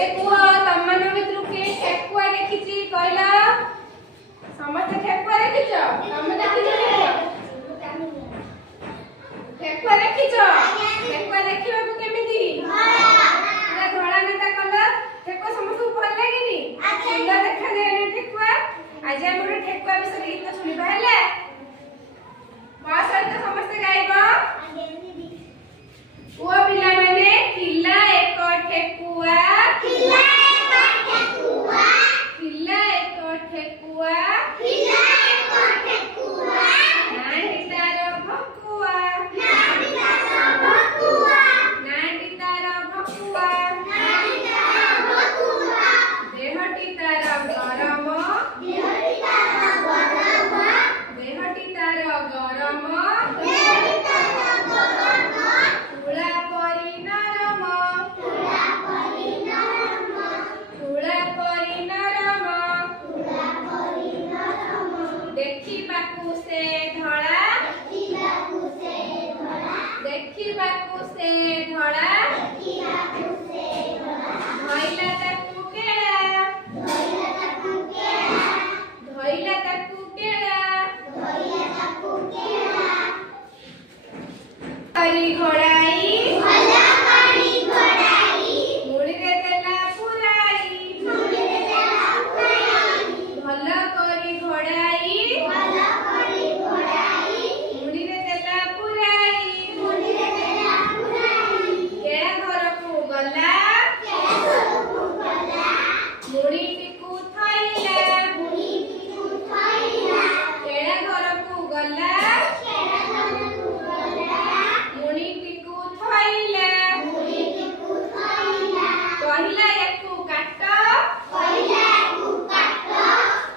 मते कुह तमन भितरु के ठेकुआ देखिची कहला समस्त ठेकुआ देखिछ तमे देखिछ ठेकुआ देखिछ ठेकुआ देखिबा को केमिति पूरा धळा नेता कलर ठेकुआ समस्त भल लागेनी सुंदर देखा जायनी ठेकुआ आज हमर ठेकुआ विषय गीत सुनिबा हेले मा सहित समस्त गाइबा ओ पिला माने किला एक ठेकुआ किला एक ठेकुआ किला एक ठेकुआ किला एक ठेकुआ नाटी तार भकुआ नाटी तार भकुआ नाटी तार भकुआ नाटी तार भकुआ देहटी तार गरम देहटी तार गरम देहटी तार गरम देहटी तार गरम तुला परी नरम तुला परी नरम तुला परी नरम तुला परी नरम देखिबाकू से धळा देखिबाकू से धळा देखिबाकू से धळा देखिबाकू से धळा धइला ताकू केळा धइला ताकू केळा धइला ताकू केळा धइला ताकू केळा हरी घोड़ाई भला हरी घोड़ाई मुड़ी रे देला पुराई मुड़ी रे देला पुराई भला करी घोड़ाई भला करी घोड़ाई मुड़ी रे देला पुराई मुड़ी रे देला पुराई केड़ा घर को गला केड़ा घर को गला मुड़ी टिकू थैला मुड़ी टिकू थैला केड़ा घर को गला केड़ा घर को गला मुड़ी टिकू थैला मुड़ी टिकू थैला कहिला एकू काट कहिला एकू काट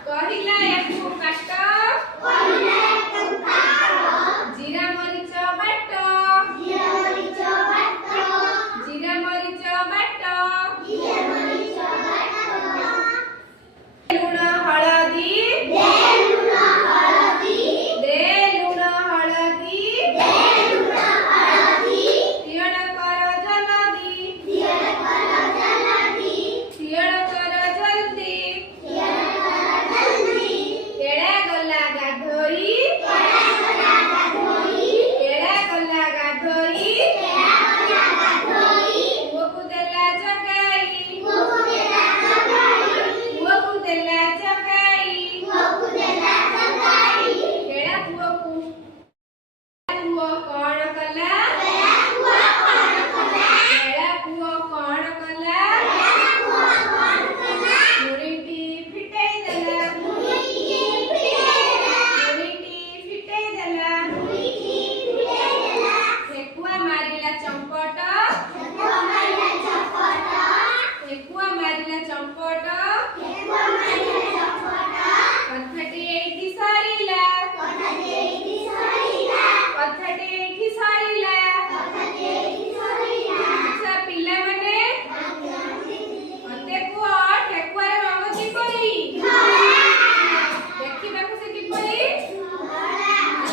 कहिला एकू काट कहिला एकू काट जीरा मरीच बाट जीरा मरीच बाट जीरा मरीच बाट जीरा मरीच बाट लूण हळदी दे लूण हळदी दे लूण हळदी दे लूण हळदी तियड कर जल्दी तियड कर जल्दी तियड कर जल्दी तियड कर जल्दी केड़ा गला गाधोई केड़ा गला गाधोई केड़ा गला गाधोई केड़ा गला गाधोई पुओ देला जगाई पुओ देला जगाई पुओ देला जगाई पुओ देला जगाई केड़ा पुओ पुओ कोण कला केड़ा पुओ कोण कला केड़ा पुओ कोण कला केड़ा पुओ कोण कला मुड़ीटी फिटाई देला मुड़ीटी फिटाई देला मुड़ीटी फिटाई देला मुड़ीटी फिटाई देला ठेकुआ मारिला चंपट ठेकुआ मारिला चंपट ठेकुआ मारिला चंपट ठेकुआ मारिला चंपट कथाटी एठी सरीला कथाटी एठी सरीला कथाटी एठी सरीला कथाटी एठी सरीला अच्छा पिला माने मते को ठेकुआ रे रंग किपरि देखिबाकू से किपरि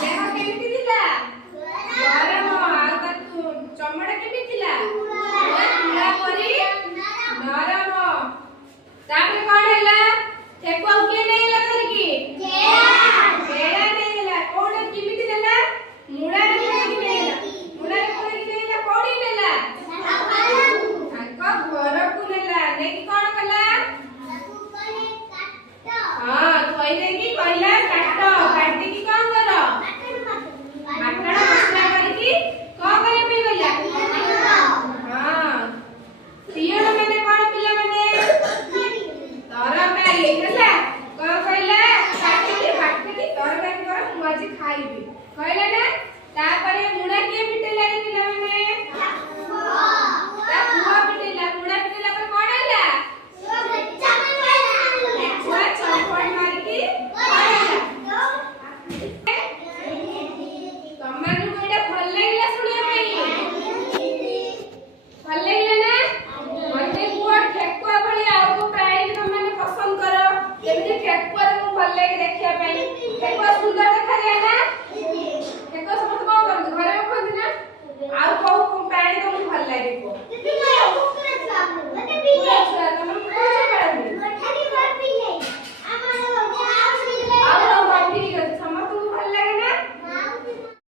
देह केमिति थिला गरम आ ताकू चमड़ा केमिति थिला तुला परी नरम तापर कोन हैला ठेकुआ उके नेला करकी केड़ा नेला कोन किमिति नेला मुड़ा रे नेला मुड़ा रे नेला कोडी नेला ताको घर को नेला नेकी कोन कला हां थोई देकी कहला काट काटी की कोन कर माटण मसला करकी को करे पी गला हां तियड माने कोन पिला माने तरकारी ହେଲା को कहला काटी की तरकारी कर मु आज खाइबी कहला ना तापर